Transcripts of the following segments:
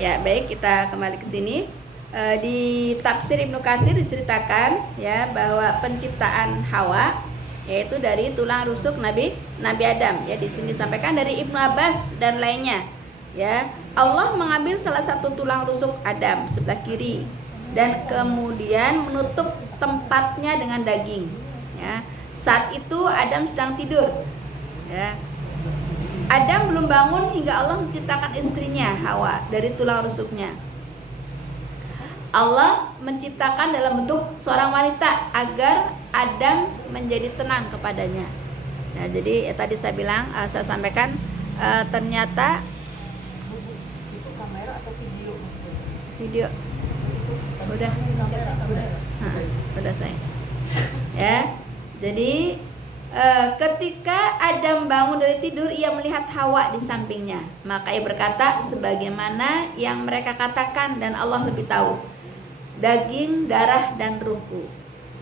Ya, baik, kita kembali ke sini. Di tafsir Ibnu Katsir diceritakan ya bahwa penciptaan Hawa yaitu dari tulang rusuk Nabi Adam. Ya, di sini disampaikan dari Ibnu Abbas dan lainnya. Ya, Allah mengambil salah satu tulang rusuk Adam sebelah kiri dan kemudian menutup tempatnya dengan daging. Ya, saat itu Adam sedang tidur. Ya, Adam belum bangun hingga Allah menciptakan istrinya Hawa dari tulang rusuknya. Allah menciptakan dalam bentuk seorang wanita agar Adam menjadi tenang kepadanya. Nah, jadi tadi saya bilang, saya sampaikan ternyata itu kamera atau video maksudnya? Video. Udah saya. Ya, jadi ketika Adam bangun dari tidur, ia melihat Hawa di sampingnya. Maka ia berkata, sebagaimana yang mereka katakan dan Allah lebih tahu, daging, darah, dan ruhku.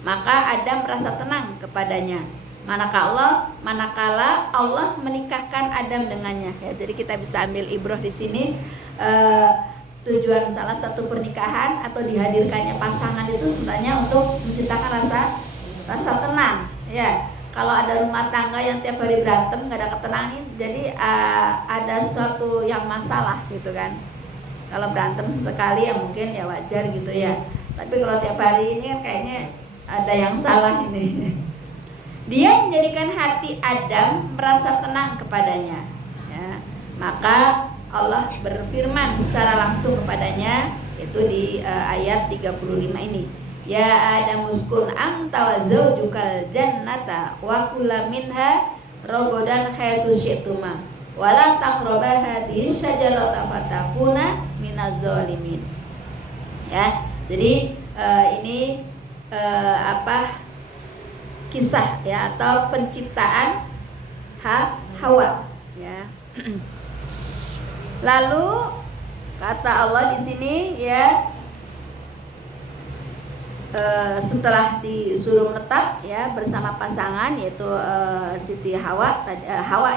Maka Adam merasa tenang kepadanya. Manakala Allah menikahkan Adam dengannya. Ya, jadi kita bisa ambil ibrah di sini. Tujuan salah satu pernikahan atau dihadirkannya pasangan itu sebenarnya untuk menciptakan rasa tenang. Ya, kalau ada rumah tangga yang tiap hari berantem, nggak ada ketenangan, jadi ada sesuatu yang masalah gitu kan. Kalau berantem sekali ya mungkin ya wajar gitu ya. Tapi kalau tiap hari ini kayaknya ada yang salah ini. Dia menjadikan hati Adam merasa tenang kepadanya. Ya, maka Allah berfirman secara langsung kepadanya, itu di ayat 35 ini. Ya Adam uskun anta wa zaujukal jannata wa kula minha rogodan haitsu syi'tuma wala taqraba hadhihi syajarata fatakuna minaz zalimin. Ya, jadi ini kisah ya atau penciptaan Hawa ya. Lalu kata Allah di sini ya, setelah disuruh menetap ya bersama pasangan yaitu Siti Hawa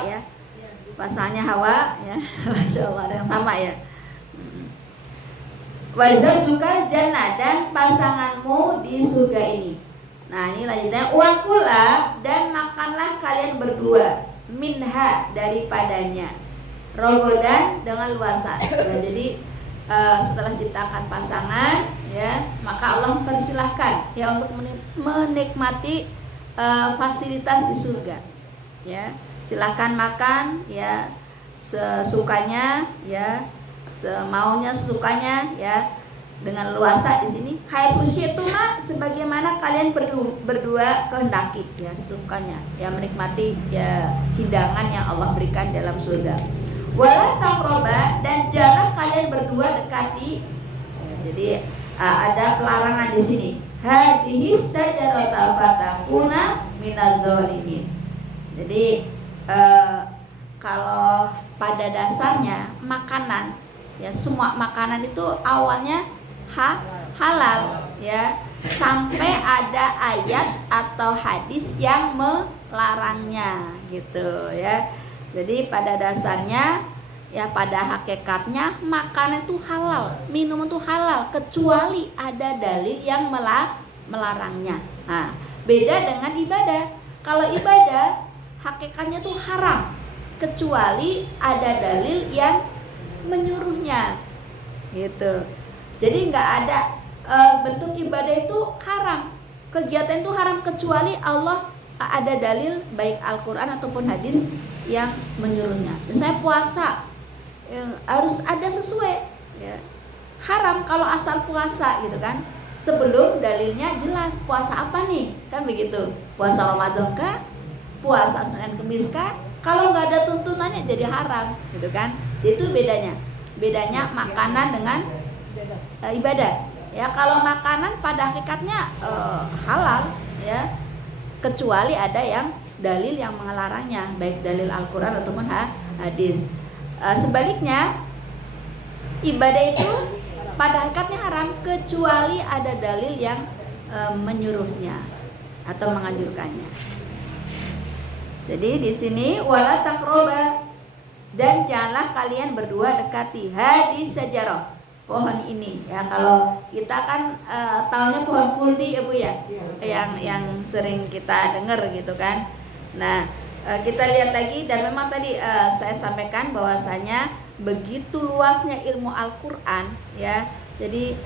ya, pasangannya Hawa ya. Masya Allah, ada yang sama ya. Wazal juga jannah, dan pasanganmu di surga ini. Nah, ini lanjutnya, wakula, dan makanlah kalian berdua minha, daripadanya, rogodan, dengan luasan. Ya, jadi setelah ciptakan pasangan ya, maka Allah mempersilahkan ya untuk menikmati fasilitas di surga. Ya, silahkan makan ya sesukanya ya, semaunya sesukanya ya, dengan luasa di sini. Haitsu syi'tuma, sebagaimana kalian berdua kehendaki ya, sukanya ya, menikmati ya hidangan yang Allah berikan dalam surga. Wala taqraba, dan jangan kalian berdua dekati ya, jadi ada pelarangan di sini. Hadhihi syajarata fatakuna minadz zalimin. Jadi kalau pada dasarnya makanan ya, semua makanan itu awalnya halal ya, sampai ada ayat atau hadis yang melarangnya gitu ya. Jadi pada dasarnya ya, pada hakikatnya makanan itu halal, minum itu halal, kecuali ada dalil yang melarangnya. Nah, beda dengan ibadah. Kalau ibadah hakikatnya itu haram, kecuali ada dalil yang menyuruhnya gitu. Jadi nggak ada bentuk ibadah itu haram, kegiatan itu haram, kecuali Allah ada dalil baik Al-Quran ataupun hadis yang menyuruhnya. Misalnya puasa harus ada sesuai ya. Haram kalau asal puasa gitu kan, sebelum dalilnya jelas puasa apa nih, kan begitu. Puasa Ramadan kah, puasa Senin Kemis kah? Kalau nggak ada tuntunannya jadi haram gitu kan. Itu bedanya makanan dengan ibadah ya. Kalau makanan pada hakikatnya halal ya, kecuali ada yang dalil yang melarangnya, baik dalil Al-Quran ataupun hadis. Sebaliknya ibadah itu pada hakikatnya haram, kecuali ada dalil yang menyuruhnya atau menganjurkannya. Jadi di sini wala taqraba dan janganlah kalian berdua dekati hadis syajarah, pohon ini ya. Kalau kita kan tahunya pohon kuldi ya Bu ya, yang sering kita dengar gitu kan. Nah, kita lihat lagi, dan memang tadi saya sampaikan bahwasanya begitu luasnya ilmu Al-Qur'an ya. Jadi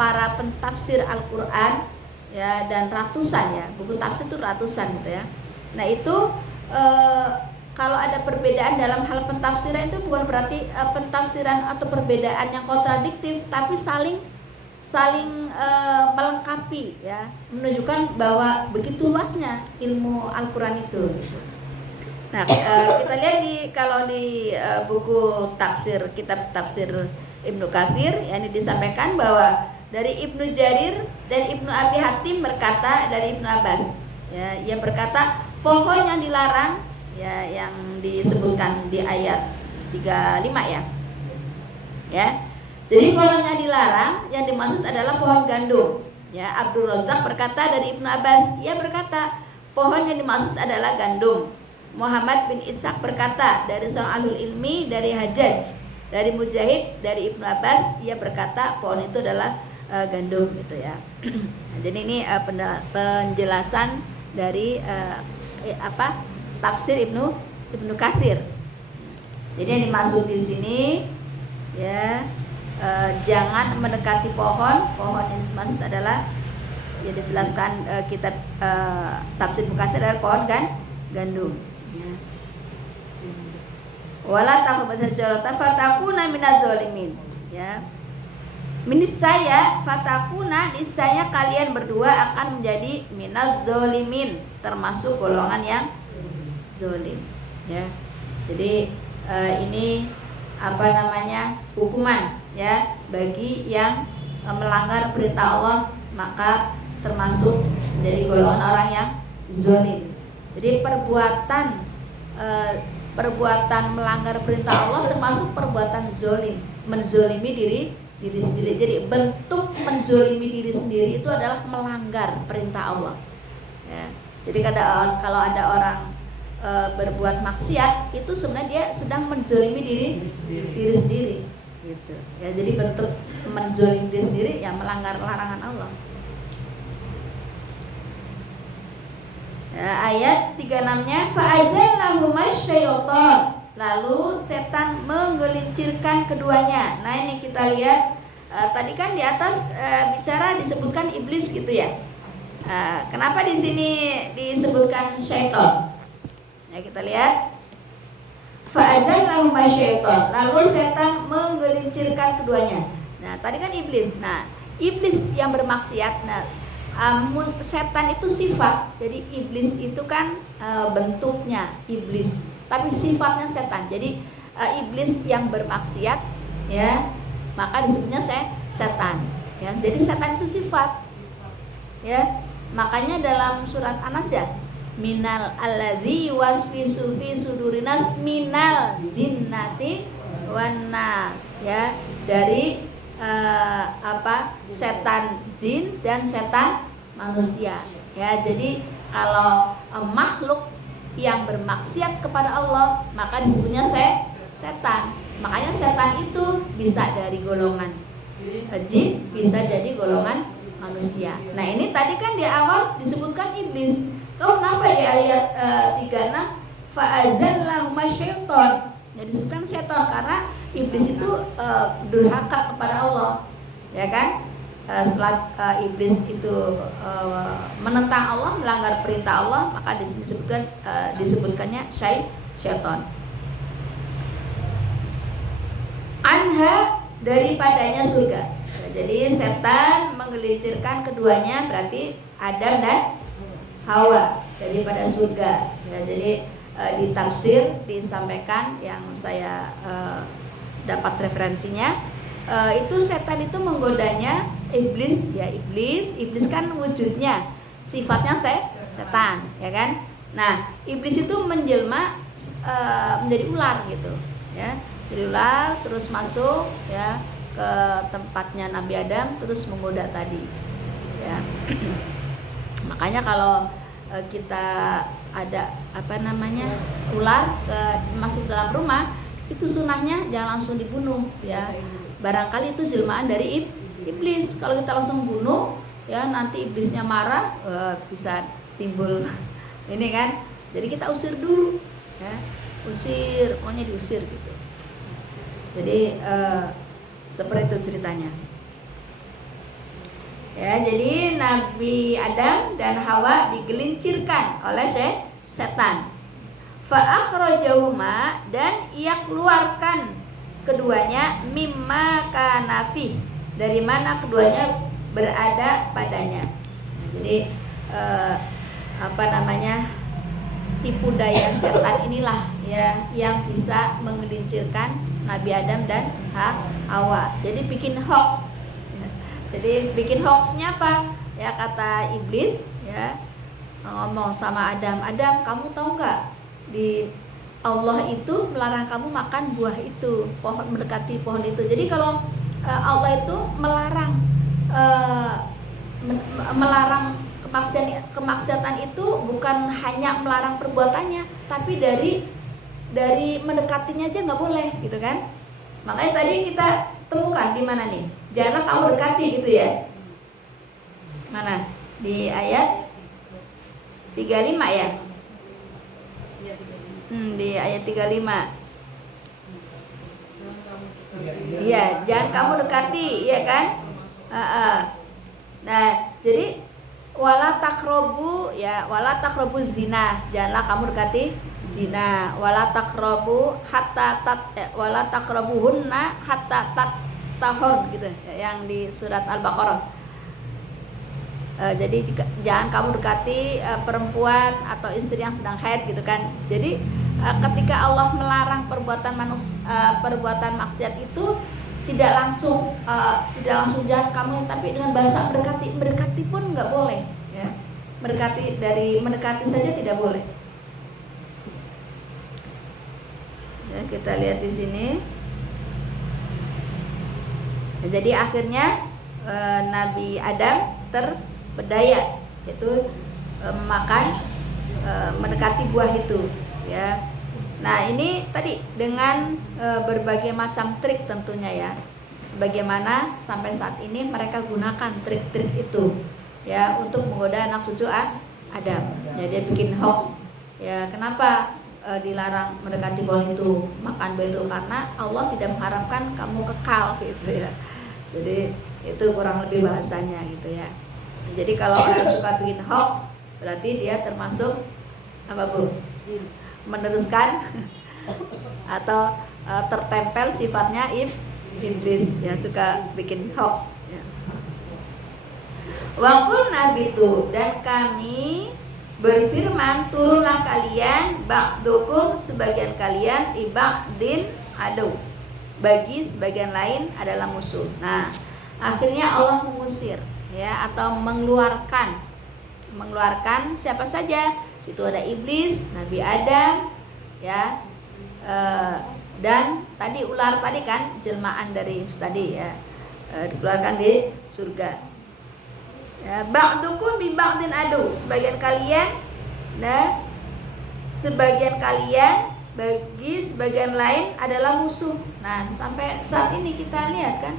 para pentafsir Al-Qur'an ya, dan ratusan ya, buku tafsir itu ratusan gitu ya. Nah, itu kalau ada perbedaan dalam hal pentafsiran itu bukan berarti pentafsiran atau perbedaan yang kontradiktif, tapi saling melengkapi ya, menunjukkan bahwa begitu luasnya ilmu Al-Qur'an itu. Nah, kita lihat kalau di buku tafsir, kitab tafsir Ibnu Katsir, ini disampaikan bahwa dari Ibnu Jarir dan Ibnu Abi Hatim berkata dari Ibnu Abbas ya, ia berkata pohon yang dilarang ya, yang disebutkan di ayat 35 ya. Ya. Jadi pohon yang dilarang yang dimaksud adalah pohon gandum. Ya, Abdul Razak berkata dari Ibnu Abbas, ia berkata pohon yang dimaksud adalah gandum. Muhammad bin Ishaq berkata dari seorang ahlul ilmi dari Hajjaj, dari Mujahid, dari Ibnu Abbas, ia berkata pohon itu adalah gandum gitu ya. Jadi ini penjelasan dari tafsir Ibnu Katsir. Jadi yang dimaksud di sini ya, jangan mendekati pohon yang dimaksud adalah ya, dijelaskan kitab tafsir Ibnu Katsir adalah pohon gandum. Ya. Wala taqrabu syajarata fatakuna minadz zalimin. Ya. Niscaya fatakuna, niscaya kalian berdua akan menjadi minadz zalimin, termasuk golongan yang zalim ya. Jadi ini hukuman ya bagi yang melanggar perintah Allah, maka termasuk menjadi golongan orang yang zalim. Jadi perbuatan melanggar perintah Allah termasuk perbuatan zalim, menzalimi diri sendiri. Jadi bentuk menzalimi diri sendiri itu adalah melanggar perintah Allah ya. Jadi kalau ada orang berbuat maksiat, itu sebenarnya dia sedang menzalimi diri sendiri gitu ya. Jadi bentuk menzalimi diri sendiri ya, melanggar larangan Allah ya. Ayat 36-nya fa'azallahumaz syaitan, lalu setan menggelincirkan keduanya. Nah, ini kita lihat tadi kan di atas bicara disebutkan iblis gitu ya. Kenapa di sini disebutkan syaitan? Ya, kita lihat fa'azallahumaz syaitan, lalu setan menggelincirkan keduanya. Nah, tadi kan iblis. Nah, iblis yang bermaksiat. Nah, setan itu sifat. Jadi iblis itu kan bentuknya iblis, tapi sifatnya setan. Jadi iblis yang bermaksiat ya, maka disebutnya setan ya. Jadi setan itu sifat ya. Makanya dalam surat Anas ya, minal alladzi waswisu fi sudurinas minal jinnati wan nas ya, dari setan jin dan setan manusia ya. Jadi kalau makhluk yang bermaksiat kepada Allah maka disebutnya setan. Makanya setan itu bisa dari golongan jin, bisa jadi golongan manusia. Nah, ini tadi kan di awal disebutkan iblis. Kenapa di ayat 36 fa'azallahumaz syaitan? Ya, disebutkan setan karena iblis itu durhaka kepada Allah, ya kan? Setelah iblis itu menentang Allah, melanggar perintah Allah, maka disebutkannya syaitan. Anha, daripadanya surga. Jadi setan menggelincirkan keduanya, berarti Adam dan Hawa daripada surga ya. Jadi di tafsir disampaikan yang saya dapat referensinya, itu setan itu menggodanya iblis ya. Iblis kan wujudnya sifatnya setan ya kan. Nah, iblis itu menjelma menjadi ular gitu ya. Jadi ular terus masuk ya ke tempatnya Nabi Adam, terus menggoda tadi ya. Makanya kalau kita ada ular masuk dalam rumah, itu sunahnya jangan langsung dibunuh ya. Barangkali itu jelmaan dari iblis. Kalau kita langsung bunuh ya nanti iblisnya marah, bisa timbul ini kan. Jadi kita usir dulu ya. Usir, pokoknya diusir gitu. Jadi seperti itu ceritanya. Ya, jadi Nabi Adam dan Hawa digelincirkan oleh setan. Fa'akhrajahuma, dan ia keluarkan keduanya mimma kana fi, dari mana keduanya berada padanya. Nah, jadi tipu daya setan inilah ya yang bisa menggelincirkan Nabi Adam dan Hawa. Jadi bikin hoax. Jadi bikin hoaxnya apa? Ya kata iblis ya, ngomong sama Adam, Adam kamu tahu nggak di Allah itu melarang kamu makan buah itu, pohon mendekati pohon itu. Jadi kalau Allah itu melarang kemaksiatan itu bukan hanya melarang perbuatannya, tapi dari mendekatinya aja nggak boleh gitu kan. Makanya tadi kita temukan di mana nih? Janganlah kamu dekati gitu ya. Mana? Di ayat 35 ya? Di ayat 35. Iya, jangan kamu dekati, ya kan? Nah, jadi wala taqrabu zina, janganlah kamu dekati zina. Wala taqrabuhunna hatta tahun gitu yang di surat Al-Baqarah. Jadi jangan kamu dekati perempuan atau istri yang sedang haid gitu kan. Jadi ketika Allah melarang perbuatan maksiat itu tidak langsung jangan kamu, tapi dengan bahasa mendekati pun nggak boleh ya. Mendekati saja tidak boleh ya. Kita lihat di sini. Jadi akhirnya Nabi Adam terpedaya, yaitu mendekati buah itu ya. Nah ini tadi dengan berbagai macam trik tentunya ya, sebagaimana sampai saat ini mereka gunakan trik-trik itu ya untuk menggoda anak cucu Adam. Jadi bikin hoax ya. Kenapa dilarang mendekati buah itu, makan buah itu? Karena Allah tidak mengharapkan kamu kekal gitu ya. Jadi itu kurang lebih bahasanya gitu ya. Jadi kalau orang suka bikin hoax, berarti dia termasuk apa Bu? Meneruskan atau tertempel sifatnya iblis ya, suka bikin hoax ya. Wa qulna bitu, dan kami berfirman, turunlah kalian ba'dukum, sebagian kalian, ibadin adu, bagi sebagian lain adalah musuh. Nah, akhirnya Allah mengusir ya, atau mengeluarkan siapa saja. Itu ada iblis, Nabi Adam ya, dan tadi ular tadi kan jelmaan dari iblis tadi ya, dikeluarkan di surga ya. Ba'dukum bi ba'din adu, sebagian kalian bagi sebagian lain adalah musuh. Nah, sampai saat ini kita lihat kan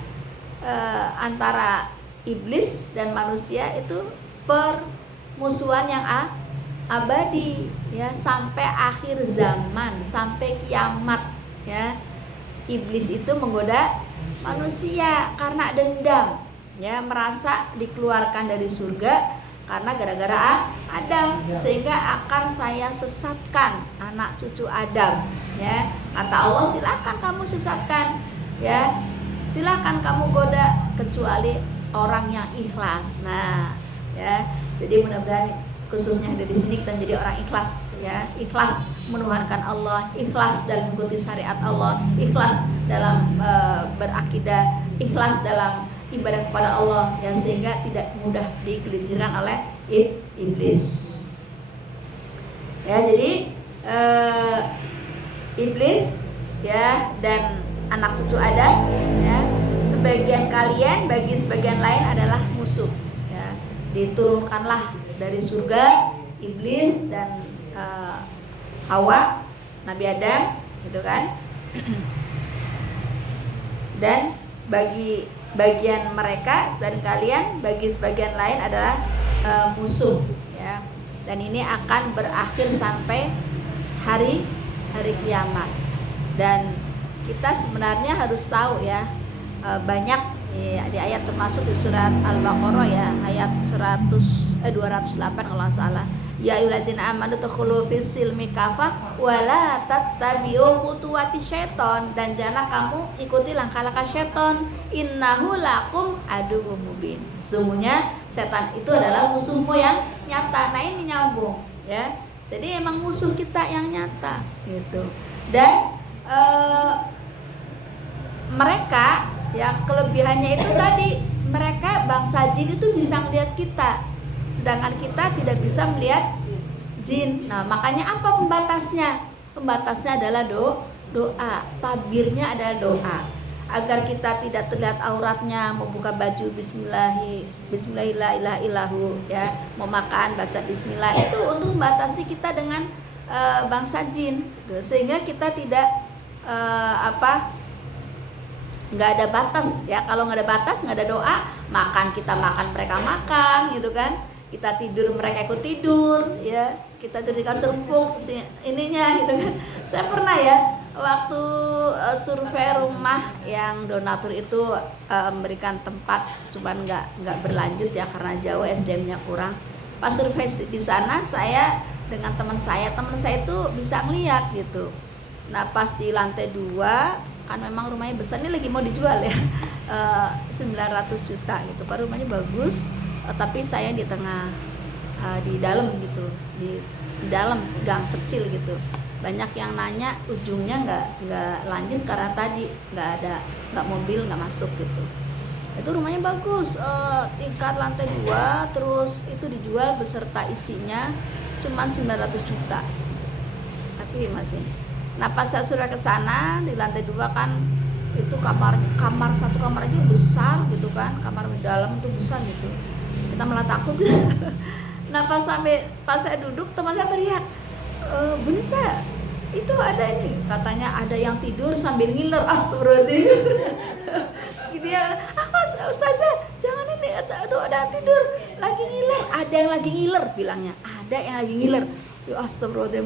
antara iblis dan manusia itu permusuhan yang abadi ya, sampai akhir zaman, sampai kiamat ya. Iblis itu menggoda manusia karena dendam ya, merasa dikeluarkan dari surga karena gara-gara Adam, sehingga akan saya sesatkan anak cucu Adam ya. Kata Allah, silakan kamu sesatkan ya, silakan kamu goda, kecuali orang yang ikhlas. Nah ya, jadi mudah-mudahan khususnya dari sini kita menjadi orang ikhlas ya, ikhlas menuhankan Allah, ikhlas dalam mengikuti syariat Allah, ikhlas dalam berakidah, ikhlas dalam ibadah kepada Allah ya, sehingga tidak mudah digelincirkan oleh iblis ya. Jadi iblis ya dan anak cucu Adam ya, sebagian kalian bagi sebagian lain adalah musuh ya. Diturunkanlah dari surga iblis dan Hawa, Nabi Adam gitu kan, Dan bagi bagian mereka dan kalian, bagi sebagian lain adalah musuh, ya. Dan ini akan berakhir sampai hari kiamat. Dan kita sebenarnya harus tahu ya, banyak di ayat termasuk di surat Al-Baqarah ya, ayat 208 kalau nggak salah. Ya ayyuhalladzina amanu tadkhulu fis silmi kafah wa la tattabi'u khutuwati syaiton, dan janganlah kamu ikuti langkah-langkah syaiton. Innahu lakum aduwwum mubin. Sesungguhnya setan itu adalah musuhmu yang nyata. Nah, ini nyambung ya. Jadi emang musuh kita yang nyata gitu. Dan mereka ya, kelebihannya itu tadi, mereka bangsa jin itu bisa melihat kita, sedangkan kita tidak bisa melihat jin. Nah, makanya apa pembatasnya? Pembatasnya adalah doa. Tabirnya adalah doa. Agar kita tidak terlihat auratnya, mau buka baju bismillahirrahmanirrahim ya, mau makan baca bismillah, itu untuk membatasi kita dengan bangsa jin gitu. Sehingga kita tidak nggak ada batas ya. Kalau nggak ada batas, nggak ada doa, makan kita makan, mereka makan gitu kan. Kita tidur, mereka ikut tidur ya. Kita tidur di kasur empuk ininya gitu kan. Saya pernah ya, waktu survei rumah yang donatur itu memberikan tempat, cuman nggak berlanjut ya karena jauh, SDM-nya kurang. Pas survei di sana, saya dengan teman saya itu bisa ngeliat gitu. Nah, pas di lantai 2 kan memang rumahnya besar, ini lagi mau dijual ya, 900 juta gitu. Pak, rumahnya bagus, tapi saya di tengah, di dalam gitu, di dalam gang kecil gitu. Banyak yang nanya, ujungnya nggak lanjut karena tadi nggak mobil nggak masuk gitu. Itu rumahnya bagus, tingkat lantai 2, terus itu dijual beserta isinya cuman 900 juta. Tapi masih. Nah, pas saya sudah ke sana di lantai 2 kan itu kamar satu kamar aja besar gitu kan, kamar di dalam itu besar gitu. Kita malah takut. Nah, pas saya duduk, teman saya teriak, "Bu Nisa, itu ada ini," katanya ada yang tidur sambil ngiler. Astagfirullahaladzim. Dia, Ustazah, jangan ini, aduh, ada yang tidur lagi ngiler. Ada yang lagi ngiler bilangnya, ada yang lagi ngiler. Astagfirullahaladzim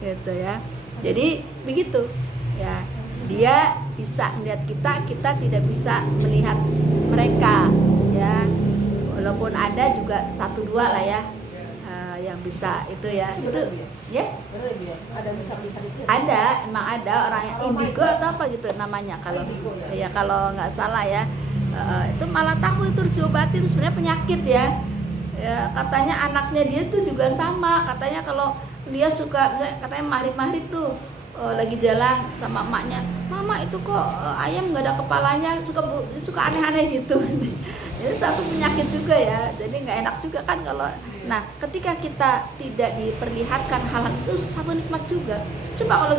gitu ya. Jadi begitu ya, dia bisa melihat kita tidak bisa melihat mereka ya. Walaupun ada juga 1-2 lah ya, yang bisa itu ya. Itu ya. Ada bisa melihat itu. Ada, emang ada orang yang indigo atau apa gitu namanya kalau ya, kalau nggak salah ya. Itu malah takut, itu harus diobati, itu sebenarnya penyakit ya. Ya, katanya anaknya dia tuh juga sama, katanya kalau dia suka, katanya mahrib tuh lagi jalan sama emaknya, "Mama, itu kok ayam nggak ada kepalanya, suka aneh-aneh gitu." Itu satu penyakit juga ya, jadi nggak enak juga kan kalau. Nah, ketika kita tidak diperlihatkan hal itu, satu nikmat juga. Coba kalau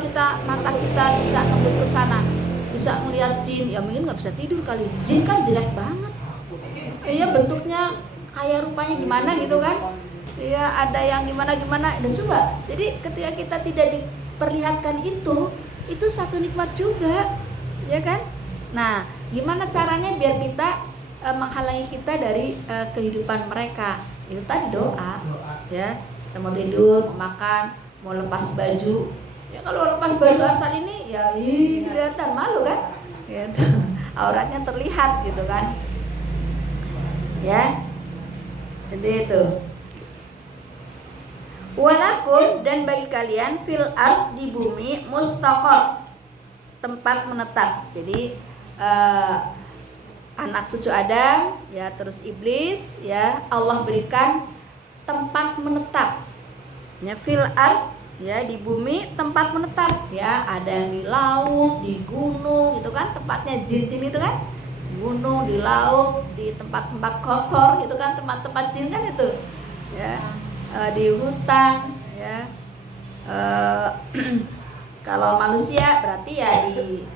mata kita bisa nembus ke sana, bisa melihat jin, ya mungkin nggak bisa tidur kali. Jin kan jelek banget, iya bentuknya kayak rupanya gimana gitu kan. Ya, ada yang gimana dan coba. Jadi ketika kita tidak diperlihatkan itu satu nikmat juga, ya kan? Nah, gimana caranya biar kita menghalangi kita dari kehidupan mereka? Itu tadi doa, ya. Kita mau tidur, makan, mau lepas baju. Ya kalau lepas baju asal ini, ya kelihatan malu kan? Gitu. Auratnya terlihat gitu kan? Ya. Jadi itu. Walakum, dan bagi kalian, fil ard, di bumi, mustaqor, tempat menetap. Jadi anak cucu Adam ya, terus iblis ya, Allah berikan tempat menetap ya, fil ard ya, di bumi tempat menetap ya. Ada yang di laut, di gunung itu kan tempatnya jin-jin itu kan, gunung, di laut, di tempat-tempat kotor itu kan tempat-tempat jin kan itu ya. Di hutan ya. Kalau manusia berarti ya di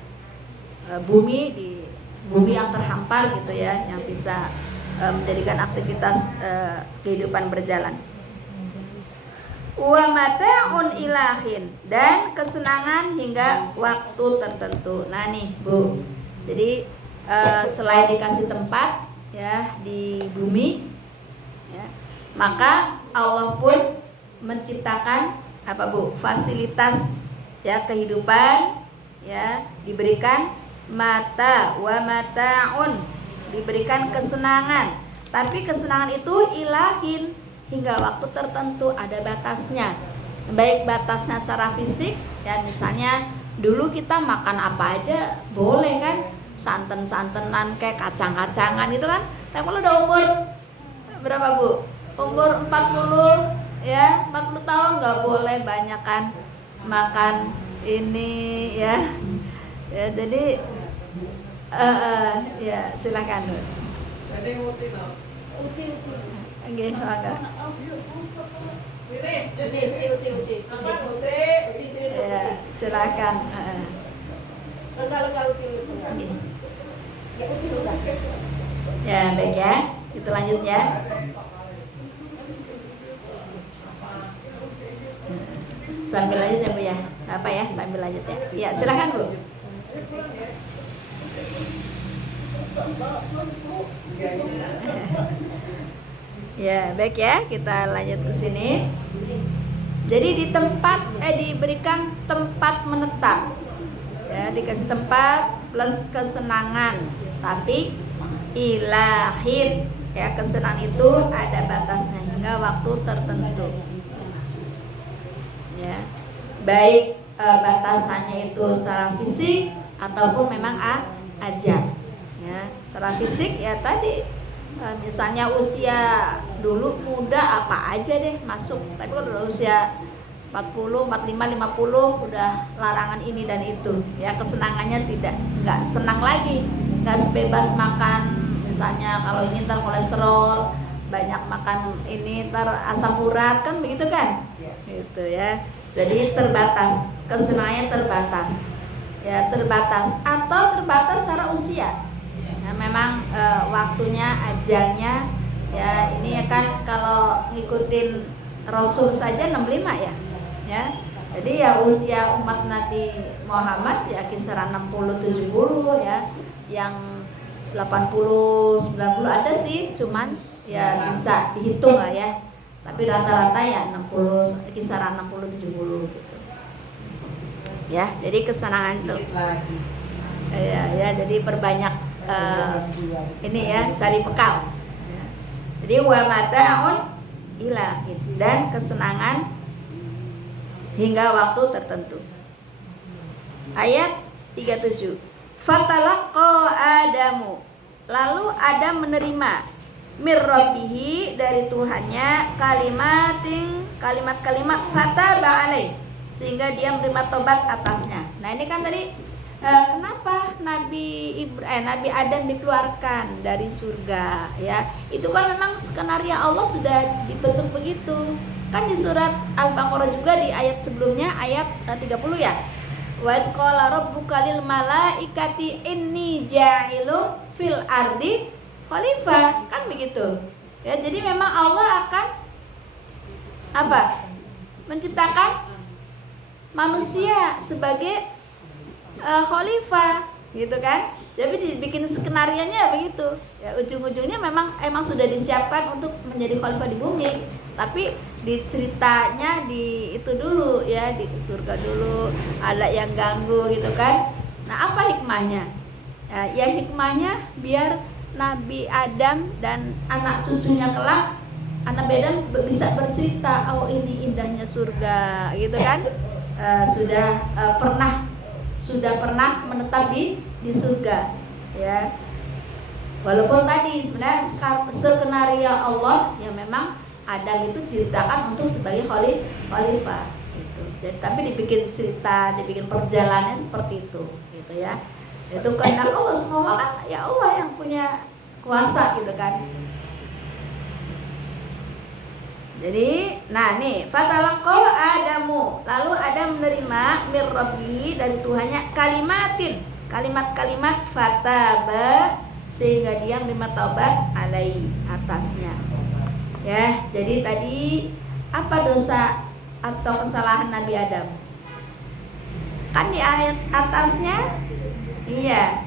bumi, di bumi yang terhampar gitu ya, yang bisa menjadikan aktivitas kehidupan berjalan. wa mata'un ilahin, dan kesenangan hingga waktu tertentu. Nah nih Bu, jadi selain dikasih tempat ya di bumi ya, maka Allah pun menciptakan apa Bu, fasilitas ya kehidupan ya, diberikan mata wa mata'un, diberikan kesenangan, tapi kesenangan itu ilahin, hingga waktu tertentu, ada batasnya. Baik batasnya secara fisik ya, misalnya dulu kita makan apa aja boleh kan, santen-santenan kayak kacang-kacangan itu kan. Tapi kalau udah umur berapa Bu? Umur 40 ya, 40 tahun nggak boleh banyak kan makan ini ya. Ya jadi ya silakan Bu. Uti. Oke, mangga. Uti. Ya, silakan. Lega uti. Ya uti lega. Ya, baik ya. Kita lanjut ya. Sambil lanjut ya Bu ya. Apa ya? Sambil lanjut ya. Ya, silakan Bu. Ya, baik ya, kita lanjut ke sini. Jadi di tempat diberikan tempat menetap. Ya, dikasih tempat plus kesenangan, tapi ilahin. Ya, kesenangan itu ada batasnya hingga waktu tertentu. Ya. Baik batasannya itu secara fisik ataupun memang ajal. Ya, secara fisik ya tadi misalnya usia dulu muda apa aja deh masuk, tapi kalau usia 40, 45, 50 udah larangan ini dan itu ya, kesenangannya nggak senang lagi, nggak sebebas makan misalnya kalau ini ntar kolesterol, banyak makan ini ntar asam urat kan begitu kan, gitu ya. Jadi terbatas, kesenangannya terbatas ya, terbatas atau terbatas secara usia. Nah, memang waktunya, ajalnya ya, ini ya kan kalau ngikutin Rasul saja 65 ya. Ya. Jadi ya usia umat Nabi Muhammad ya kisaran 60 70 ya. Yang 80 90 ada sih, cuman ya bisa dihitung lah ya. Tapi rata-rata ya 60, kisaran 60 70 gitu. Ya, jadi kesenangan itu. Ya, jadi perbanyak ini ya, cari bekal ya. Jadi wa mata'un ilahin, dan kesenangan hingga waktu tertentu. Ayat 37. Fatalaqqa Adamu, lalu Adam menerima mir rabbihi, dari Tuhannya, kalimat-kalimat fataba alaih, sehingga dia menerima tobat atasnya. Nah ini kan tadi kenapa Nabi Adam dikeluarkan dari surga ya, itu kan memang skenario Allah sudah dibentuk begitu kan. Di surat Al-Baqarah juga di ayat sebelumnya, ayat 30 ya, wa qala rabbuka lil malaikati inni ja'ilun fil ardi khalifah, kan begitu ya. Jadi memang Allah akan apa, menciptakan manusia sebagai khalifah gitu kan. Jadi dibikin skenarionya begitu ya, ujung-ujungnya emang sudah disiapkan untuk menjadi khalifah di bumi, tapi di ceritanya di itu dulu ya, di surga dulu ada yang ganggu gitu kan. Nah apa hikmahnya ya, hikmahnya biar Nabi Adam dan anak cucunya kelak, anak Adam bisa bercerita, oh ini indahnya surga gitu kan. Sudah pernah menetap di surga ya. Walaupun tadi sebenarnya skenario Allah ya, memang Adam itu diceritakan untuk sebagai khalifah gitu. Jadi, tapi dibikin cerita, dibikin perjalanan seperti itu gitu ya. Itu kehendak Allah, semua kan ya Allah yang punya kuasa gitu kan. Jadi, nah nih, fatalaqqa Adamu, lalu Adam menerima mir rabbi, dari Tuhannya, kalimat-kalimat fataba, sehingga dia menerima taubat alai, atasnya. Ya, jadi tadi apa dosa atau kesalahan Nabi Adam? Kan di ayat atasnya, iya,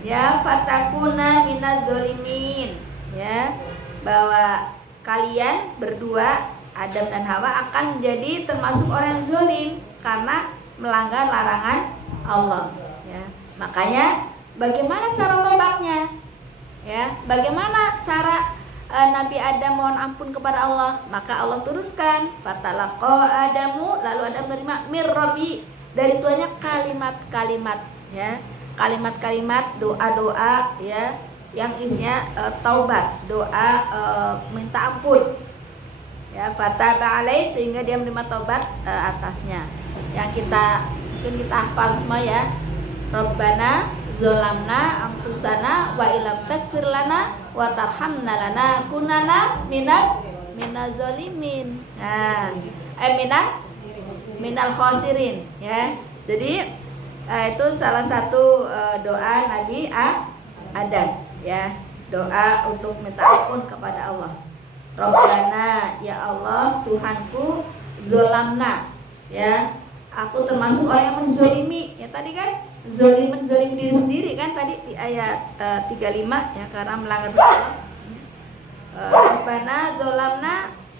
ya fatakuna minaz zalimin, ya, bahwa kalian berdua Adam dan Hawa akan menjadi termasuk orang yang zalim karena melanggar larangan Allah, ya. Makanya bagaimana cara tobatnya? Ya, bagaimana cara Nabi Adam mohon ampun kepada Allah? Maka Allah turunkan fatalaqa Adamu, lalu Adam menerima mirrobi, dari tuanya kalimat-kalimat, ya, kalimat-kalimat doa-doa, ya, yang isinya taubat, doa minta ampun, ya, fataba alaih, sehingga dia menerima taubat atasnya. Yang mungkin kita hafal semua, ya, Rabbana zolamna anfusana wa ilam takfir lana wa tarhamna lana kunana minaz zalimin. Nah, minal khosirin, ya. Jadi itu salah satu doa Nabi Adam, ya, doa untuk minta ampun kepada Allah. Rabbana, ya Allah Tuhanku, zolamna, ya, aku termasuk orang yang menzolimi, ya, tadi kan zolim diri sendiri kan tadi di ayat 35, ya, karena melanggar Allah. Rabbana zolamna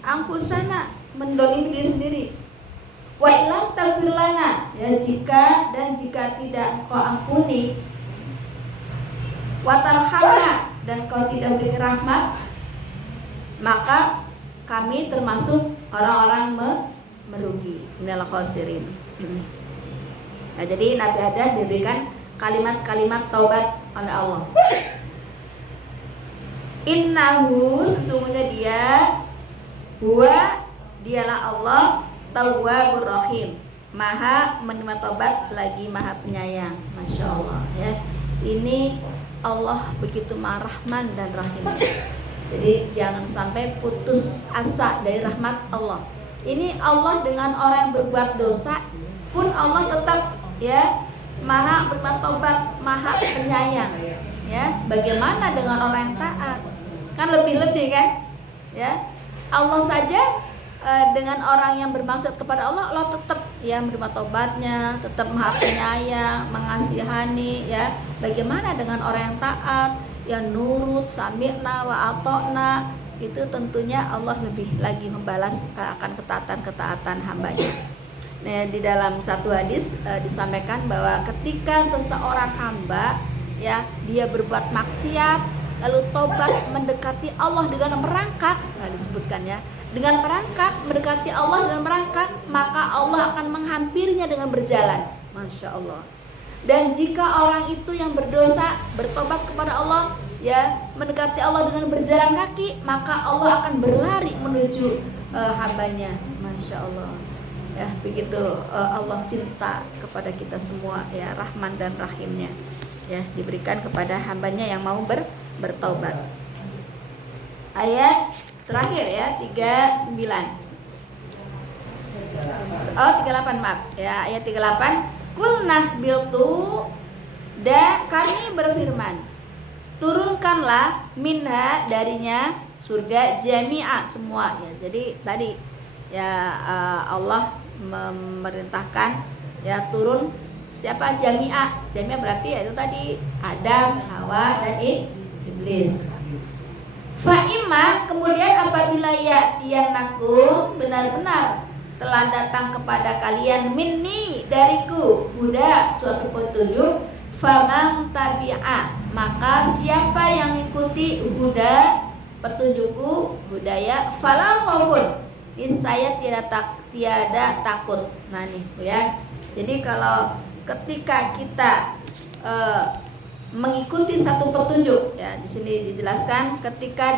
anfusana, mendolimi diri sendiri. Wa ilam taghfir lana, ya, jika tidak engkau ampuni, wa tarhamna, dan kau tidak beri rahmat, maka kami termasuk orang-orang merugi, minal khosirin. Nah, jadi Nabi Adam diberikan kalimat-kalimat taubat oleh Allah. Innahu, sesungguhnya dia, dialah Allah Tawwabur Rahim, Maha menerima taubat lagi Maha penyayang. Masya Allah, ya. Ini Allah begitu Maha Rahman dan Rahim. Jadi jangan sampai putus asa dari rahmat Allah. Ini Allah dengan orang yang berbuat dosa pun Allah tetap, ya, Maha menerima taubat, Maha penyayang, ya. Bagaimana dengan orang yang taat? Kan lebih-lebih kan, ya. Allah saja dengan orang yang bermaksud kepada Allah, Allah tetap, ya, menerima taubatnya, tetap Maha penyayang, mengasihani, ya. Bagaimana dengan orang yang taat, yang nurut, sami'na wa ata'na, itu tentunya Allah lebih lagi membalas akan ketaatan hambanya. Nah, di dalam satu hadis disampaikan bahwa ketika seseorang hamba, ya, dia berbuat maksiat lalu tobat mendekati Allah dengan merangkak, nah, disebutkan, ya, dengan merangkak mendekati Allah dengan merangkak, maka Allah akan menghampirinya dengan berjalan. Masya Allah. Dan jika orang itu yang berdosa bertobat kepada Allah, ya, mendekati Allah dengan berjalan kaki, maka Allah akan berlari menuju hambanya. Masya Allah, ya, begitu Allah cinta kepada kita semua, ya, Rahman dan Rahimnya, ya, diberikan kepada hambanya yang mau bertaubat. Ayat terakhir, ya, 39. 38, maaf, ya, ayat 38. Kulnah biltu, dan kami berfirman, turunkanlah minha, darinya surga, jami'a, semua, ya. Jadi tadi, ya, Allah memerintahkan, ya, turun siapa? Jami'a. Jami'a berarti ya itu tadi Adam, Hawa, dan iblis. Fa'imma, kemudian apabila ya'tiyanakum, benar-benar telah datang kepada kalian minni, dariku, huda, suatu petunjuk, faman tabi'a, maka siapa yang mengikuti huda, petunjukku, budaya, fala khaufun, niscaya tiada takut. Nah, nih, ya. Jadi kalau ketika kita mengikuti satu petunjuk, ya, di sini dijelaskan ketika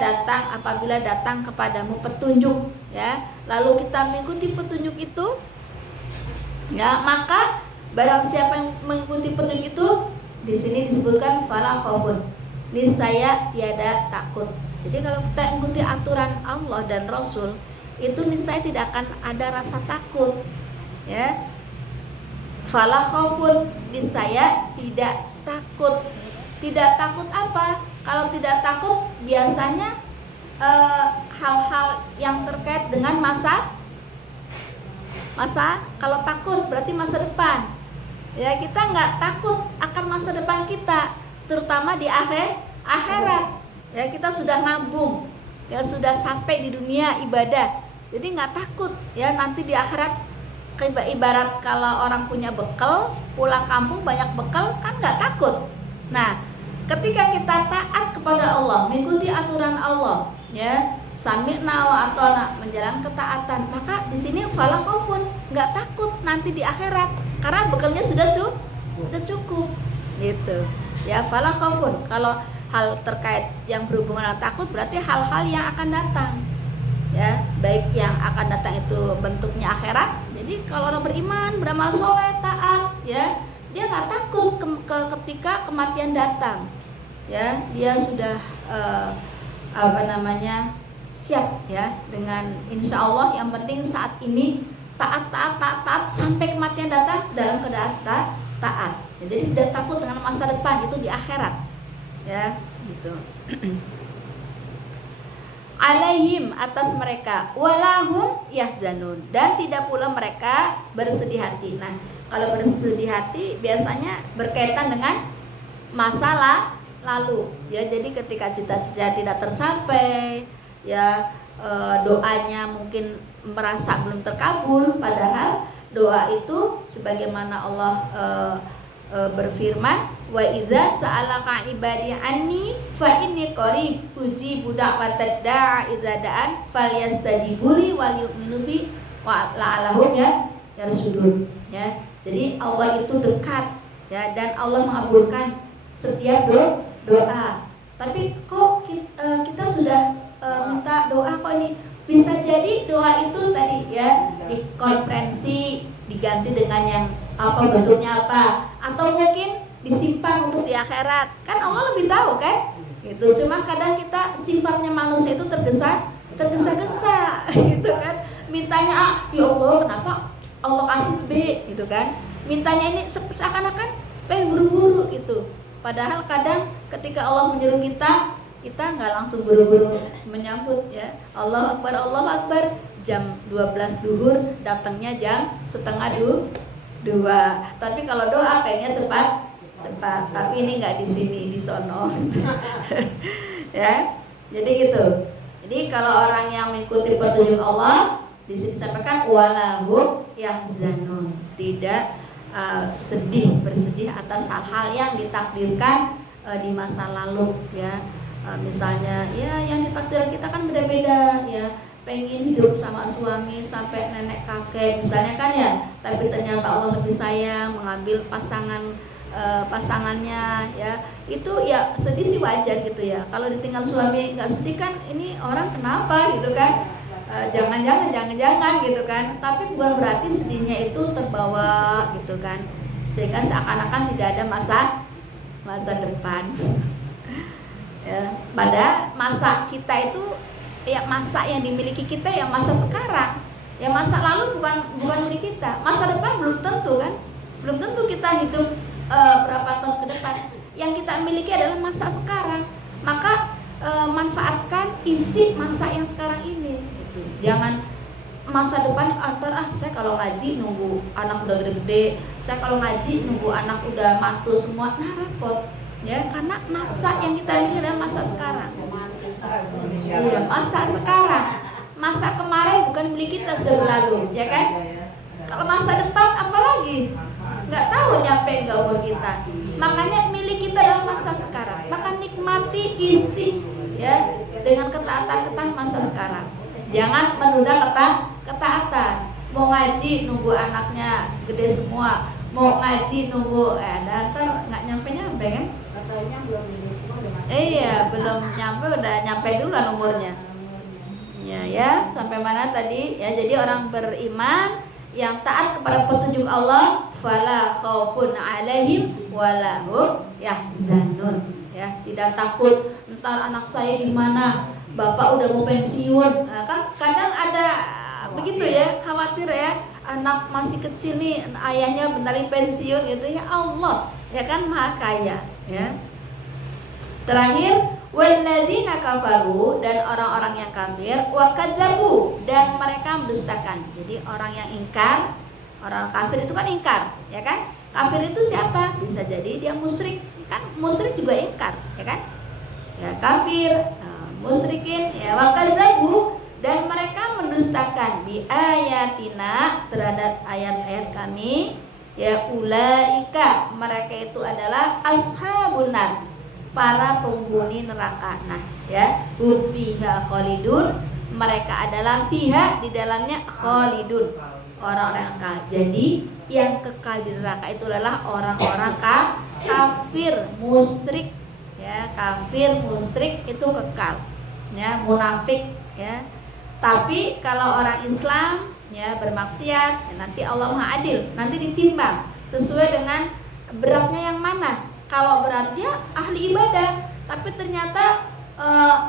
apabila datang kepadamu petunjuk, ya, lalu kita mengikuti petunjuk itu, ya, maka barang siapa yang mengikuti petunjuk itu, di sini disebutkan fala khaufun, niscaya tiada takut. Jadi kalau kita mengikuti aturan Allah dan Rasul, itu niscaya tidak akan ada rasa takut, ya. Fala khaufun, niscaya tidak takut. Tidak takut apa? Kalau tidak takut biasanya hal-hal yang terkait dengan masa kalau takut berarti masa depan. Ya, kita nggak takut akan masa depan kita, terutama di akhirat. Ya, kita sudah nabung, ya sudah capek di dunia ibadah, jadi nggak takut ya nanti di akhirat. Ibarat kalau orang punya bekal, pulang kampung banyak bekal kan nggak takut. Nah, ketika kita taat kepada Allah, mengikuti aturan Allah, ya sami'na wa ata'na, menjalankan ketaatan, maka di sini fala khaufun, nggak takut nanti di akhirat karena bekalnya sudah cukup gitu. Ya, fala khaufun. Kalau hal terkait yang berhubungan dengan takut berarti hal-hal yang akan datang. Ya, baik yang akan datang itu bentuknya akhirat. Jadi kalau orang beriman, beramal soleh, taat, ya dia nggak takut ketika kematian datang. Ya, dia sudah siap ya dengan insya Allah. Yang penting saat ini taat sampai kematian datang dalam keadaan taat. Jadi tidak takut dengan masa depan itu di akhirat. Ya, gitu. Alaihim, atas mereka, walahum yahzanun, dan tidak pula mereka bersedih hati. Nah, kalau bersedih hati biasanya berkaitan dengan masalah lalu. Ya, jadi ketika cita-cita tidak tercapai, ya doanya mungkin merasa belum terkabul, padahal doa itu sebagaimana Allah berfirman, wa idza sa'alaka ibadi anni fa inni qarib ujibu da'watad da'a idza da'an falyastajibuli wal yu'minu bi wa la'allahum yarshudun. Ya, jadi Allah itu dekat ya, dan Allah mengabulkan setiap doa. Tapi kok kita sudah minta doa kok ini bisa jadi doa itu tadi ya di konferensi diganti dengan yang apa, bentuknya apa, atau mungkin disimpan untuk di akhirat. Kan Allah lebih tahu kan? Gitu. Cuma kadang kita sifatnya manusia itu tergesa-gesa gitu kan. Mintanya A, ya Allah kenapa Allah kasih B gitu kan. Mintanya ini seakan-akan pengen buru-buru gitu. Padahal kadang ketika Allah menyuruh kita nggak langsung buru-buru menyambut ya. Allah Akbar, jam 12 duhur, datangnya jam setengah 2. Tapi kalau doa kayaknya cepat. Tapi ini nggak di sini, di sono. Ya, jadi gitu. Jadi kalau orang yang mengikuti petunjuk Allah, di sini disampaikan walahum yahzanun, tidak bersedih atas hal-hal yang ditakdirkan di masa lalu ya. Misalnya ya yang ditakdir kita kan beda-beda ya, pengen hidup sama suami sampai nenek kakek misalnya kan ya, tapi ternyata Allah lebih sayang mengambil pasangannya ya, itu ya sedih sih wajar gitu ya. Kalau ditinggal suami nggak sedih kan ini orang kenapa gitu kan, jangan gitu kan. Tapi bukan berarti sedihnya itu terbawa gitu kan, sehingga seakan-akan tidak ada masa depan. Ya, pada masa kita itu ya, masa yang dimiliki kita ya masa sekarang. Ya masa lalu bukan milik kita. Masa depan belum tentu kan. Belum tentu kita hidup berapa tahun ke depan. Yang kita miliki adalah masa sekarang. Maka manfaatkan isi masa yang sekarang ini gitu. Jangan masa depan saya kalau ngaji nunggu anak udah gede-gede, saya kalau ngaji nunggu anak udah mantul semua, repot. Ya, karena masa yang kita miliki adalah masa sekarang. Iya, masa sekarang. Masa kemarin bukan milik kita, sudah berlalu, ya kan? Kalau masa depan apalagi? Nggak tahu nyampe nggak umur kita. Makanya milik kita adalah masa sekarang. Maka nikmati isi ya dengan ketaatan masa sekarang. Jangan menunda ketaatan. Mau ngaji nunggu anaknya gede semua. Mau ngaji nunggu ntar nggak nyampe kan? Katanya belum ini semua udah mati. Iya, belum nyampe, udah nyampe duluan umurnya. Ya, sampai mana tadi? Ya, jadi orang beriman yang taat kepada petunjuk Allah, fala khaufun 'alaihim wala hum yahzanun. Ya, tidak takut entar anak saya di mana, bapak udah mau pensiun. Nah, kan kadang ada begitu ya, khawatir ya, anak masih kecil nih, ayahnya bentar lagi pensiun gitu ya. Allah ya kan Maha Kaya ya. Terakhir Walladzina kafaru, dan orang-orang yang kafir, wa kadzabu, dan mereka mendustakan. Jadi orang yang ingkar, orang kafir itu kan ingkar, ya kan? Kafir itu siapa? Bisa jadi dia musyrik, kan? Musyrik juga ingkar, ya kan? Ya kafir, musyrikin, ya wa kadzabu, dan mereka mendustakan bi ayatina, terhadap ayat-ayat kami, ya ulaika, mereka itu adalah ashabun nar, para penghuni neraka. Nah, ya, hum fiha khalidun, mereka adalah fiha, di dalamnya, khalidun, orang-orang yang kekal. Jadi yang kekal di neraka itu adalah orang-orang kafir, musyrik, ya, kafir, musyrik itu kekal, ya, munafik, ya. Tapi kalau orang Islam, ya, bermaksiat, ya, nanti Allah Maha Adil, nanti ditimbang sesuai dengan beratnya yang mana. Kalau beratnya ahli ibadah, tapi ternyata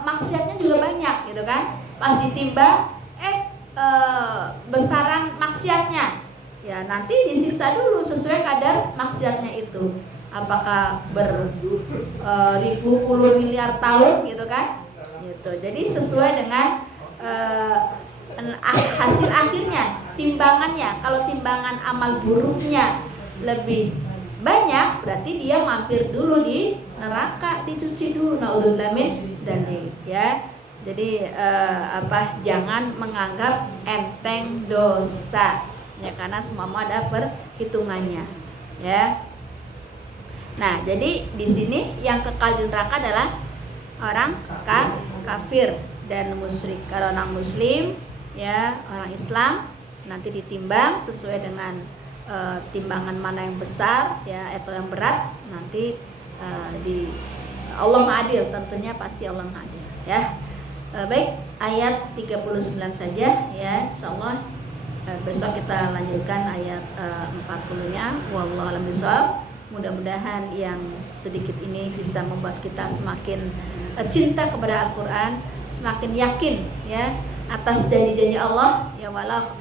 maksiatnya juga banyak, gitu kan? Pas ditimbang, besaran maksiatnya, ya nanti disiksa dulu sesuai kadar maksiatnya itu. Apakah puluh miliar tahun, gitu kan? Gitu. Jadi sesuai dengan hasil akhirnya, timbangannya. Kalau timbangan amal buruknya lebih banyak, berarti dia mampir dulu di neraka, dicuci dulu, naudzubillah min dzalik, ya. Jadi jangan menganggap enteng dosa, ya, karena semua ada perhitungannya, ya. Nah, jadi di sini yang kekal di neraka adalah orang kafir dan musyrik. Kalau orang muslim, ya, orang Islam, nanti ditimbang sesuai dengan timbangan mana yang besar, ya, atau yang berat, nanti di Allah Maha Adil, tentunya pasti Allah Maha Adil, ya. Baik, ayat 39 saja, ya, insyaallah. Besok kita lanjutkan ayat 40-nya. Wallahu a'lam bishawab. Mudah-mudahan yang sedikit ini bisa membuat kita semakin cinta kepada Al-Qur'an, semakin yakin, ya, atas janji-janji Allah, ya,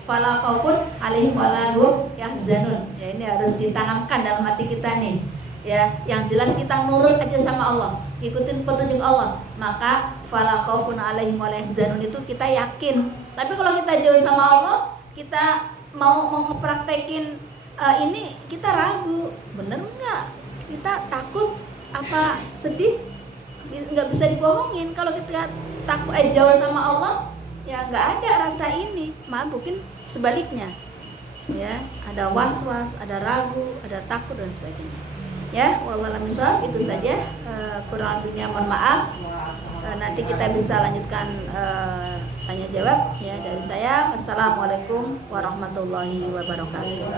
fala khaufun 'alaihim wala hum yahzanun. Ya, ini harus ditanamkan dalam hati kita nih, ya. Yang jelas kita nurut aja sama Allah, ikutin petunjuk Allah, maka fala khaufun 'alaihim wala yahzanun itu kita yakin. Tapi kalau kita jauh sama Allah, kita mau mempraktekin ini, kita ragu, bener nggak? Kita takut apa sedih? Nggak bisa dibohongin. Kalau kita takut jauh sama Allah, ya nggak ada rasa ini, malah mungkin sebaliknya, ya, ada was-was, ada ragu, ada takut dan sebagainya, ya. Wallahu a'lam bishawab. Itu saja, kurang lebihnya mohon maaf. Nanti kita bisa lanjutkan tanya jawab, ya, dari saya. Wassalamualaikum warahmatullahi wabarakatuh.